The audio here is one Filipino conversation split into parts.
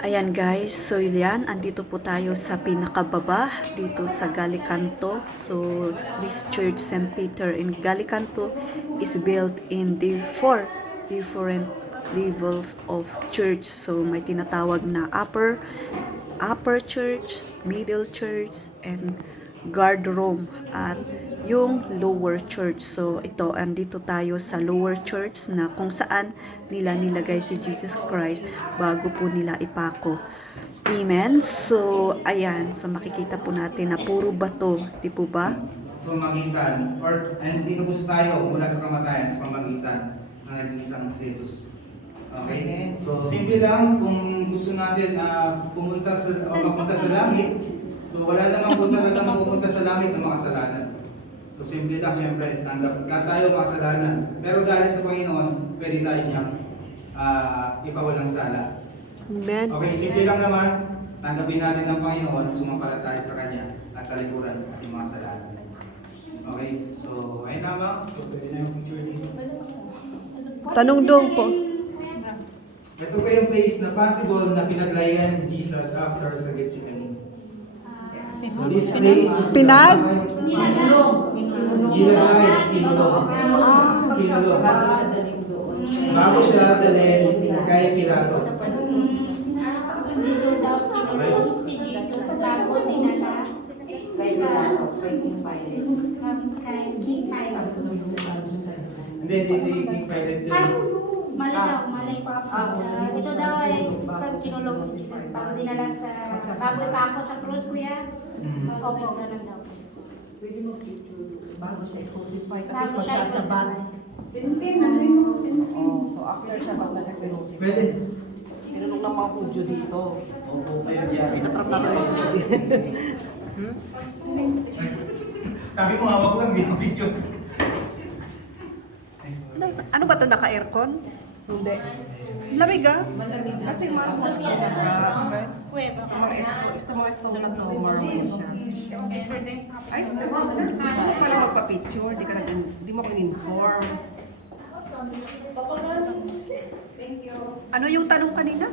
Ayan guys, so yan, andito po tayo sa pinakababa dito sa Galicanto. So this church St. Peter in Galicanto is built in the four different levels of church. So may tinatawag na upper upper church, middle church, and guard room at yung lower church. So ito, andito tayo sa lower church na kung saan nila nilagay si Jesus Christ bago po nila ipako. Amen. So, ayan. So, makikita po natin na puro bato. Di po ba? sa pamagitan or and tinubos tayo mula sa kamatayan sa pamagitan ng naging isang si Jesus. Okay? So simple lang kung gusto natin na pumunta sa o mapunta sa langit. So wala namang punta na namang pupunta sa langit ng makasalanan. So simple lang syempre tanggap ka tayo makasalanan. Pero dahil sa Panginoon, pwede tayo niyang ah, ipawalang sala. Amen. Okay, simple lang naman. Tanggapin natin ng Panginoon, sumampalataya sa Kanya at talikuran ating mga kasalanan. Okay, so ayun na ma'am. So pwede na yung picture dito. Tanong dong po. Ito pa yung place na possible na pinaglayan Jesus after sa Gethsemane. This place is Pinag? Ginagay, kinulong. Kinulong. Bago siya dalhin kay Pilato. Dito daw kinulong si Jesus bago dinala kay King Pilate. Hindi, hindi si King Pilate Ay, yun. mali daw, mali. Ah, ito daw ay sa kinulong si Jesus bago dinala sa, bago pa ako sa krus, kuya. Mm. Opo, ganun daw. Pwede mo picture bago siya i-crucify kasi Bago siya siya Shabbat. i-crucify. Oh, so after Shabbat na siya crucify. Pwede. Tinanong ng mga Hudyo dito. Opo, kayo dyan. Itatrap natin mga Hudyo. Sabi mo hawak lang, hindi ako video. Ano ba to Naka-aircon? Hindi. Lamig ah. Kasi sa Shabbat. Kuweba Mga esto, ito mga esto na to, marble siya. Ay, gusto mo pala magpa-picture, di ka nag di mo ko in-inform. Ano yung tanong kanina?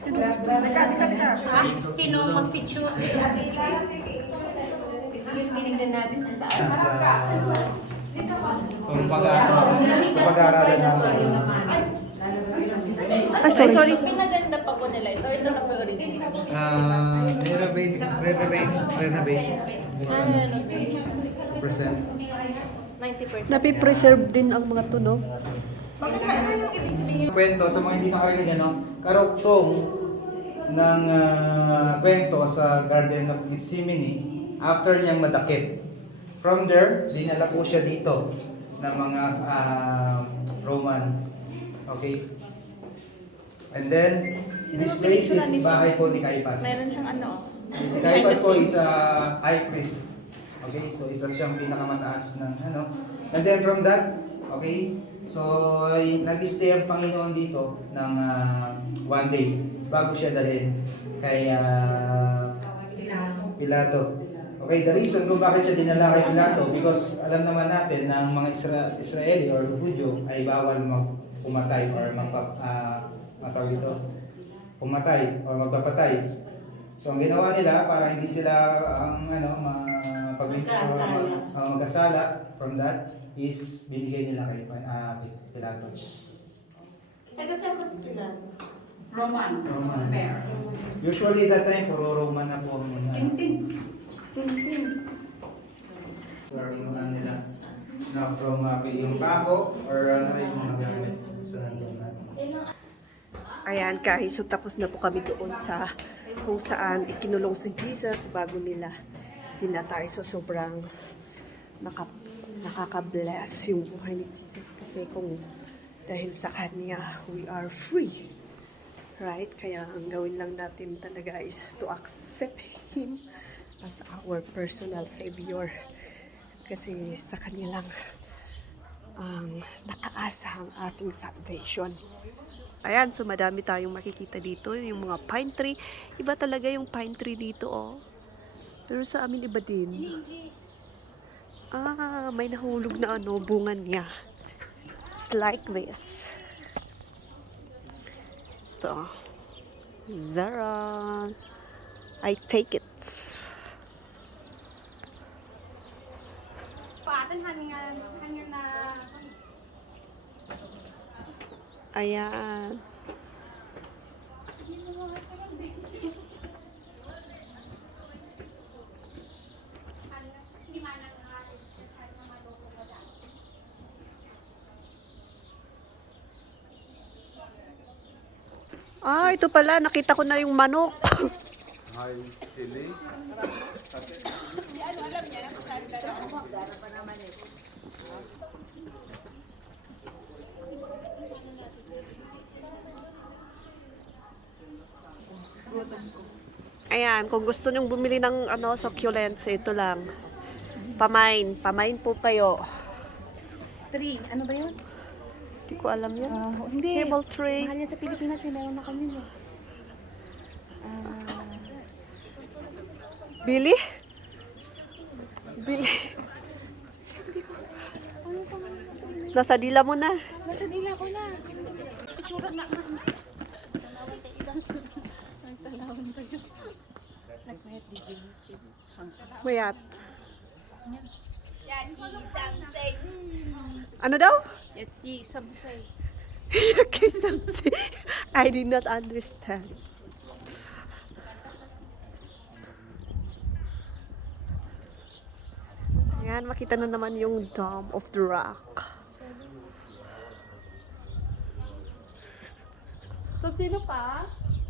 Sino gusto? Teka, teka, teka. Ah, sino mag-feature? Kung pag-aaralan natin. Ay, sorry. sorry. Pinaganda pa po nila ito. Ito na po yung original. Ah, renovate, renovate, renovate. Percent. 90%. Napipreserve din ang mga tunog. Bakit ba? Ano yung ibig sabihin? Kwento sa mga hindi makakarinig, ano, karuktong ng ah, kwento sa Garden of Gethsemane after niyang madakip. From there, dinala po siya dito ng mga ah, Roman. Okay? And then, Sino this place is bahay po ni Caipas. Meron siyang ano. Si Caipas po is a high priest. Okay, so isa siyang pinakamataas ng ano. And then from that, okay, so ay, nag-stay ang Panginoon dito ng ah, one day bago siya dalhin kay ah, Pilato. Okay, the reason kung bakit siya dinala kay Pilato because alam naman natin na ang mga Isra- Israeli or Hudyo ay bawal mag pumatay or magpa uh, matawag ito, pumatay or magpapatay. So ang ginawa nila para hindi sila ang ano mapag Magkasala. uh, magkasala from that is binigay nila kay uh, Pilato. Taga saan pa si Pilato? Roman. Roman. Fair. Usually that time puro Roman na po ang mga or yung ano nila na from uh, yung pako or ano yung mga gamit sa nandun natin. Ayan guys, so tapos na po kami doon sa kung saan ikinulong si Jesus bago nila pinatay. So sobrang naka, nakaka-bless yung buhay ni Jesus kasi kung dahil sa Kanya, we are free. Right? Kaya ang gawin lang natin talaga is to accept Him as our personal Savior. Kasi sa Kanya lang ang nakaasa ang ating salvation. Ayan, so madami tayong makikita dito. Yung mga pine tree. Iba talaga yung pine tree dito, oh. Pero sa amin iba din. Ah, may nahulog na ano, bunga niya. It's like this. Ito. Zara. I take it. Paatan hangin hangin na Ayan. hindi man ang hangin na matulog ko dyan. Ah, ito pala. Nakita ko na yung manok. Ayan, kung gusto nyong bumili ng ano, succulents, ito lang. Pamain. Pamain po kayo. Three. Ano ba yun? Hindi ko alam yan. Ah, hindi. Cable tray. Mahal yan sa Pilipinas. Eh. Meron na kami. No? Ah, Billy? Billy. Nasa dila mo na. nasa dila ko na. Itsura na. Nagmayat di Jim. Mayat. Yan, isang say. Ano daw? Yati samsay. Okay, something. I did not understand. Ayan, makita na naman yung Dome of the Rock. So, sino pa?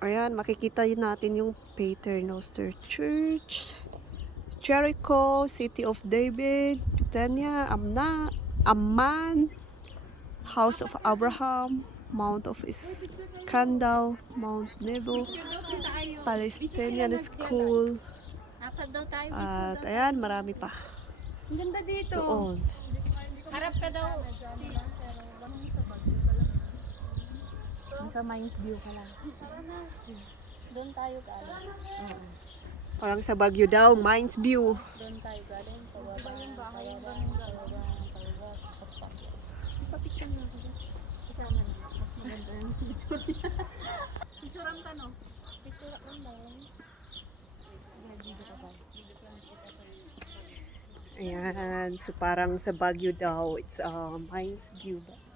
Ayan, makikita yun natin yung Paternoster Church, Jericho, City of David, Bethania, Amna, Amman, House of Abraham, Mount of Iskandal, Mount Nebo, Palestinian School, at ayan, marami pa. Ang ganda dito. Doon. Harap ka daw. Nasa Mines View ka lang. Doon tayo galing. Parang sa Baguio daw, Mines View. Doon tayo galing. Pababa. Yung bahay yung. Pababa. Papicture na ako. Kasama na. Mas maganda yung picture niya. Picture ang tanong. Picture ang tanong. Ayan, so parang sa Baguio daw, it's uh, Mines View ba?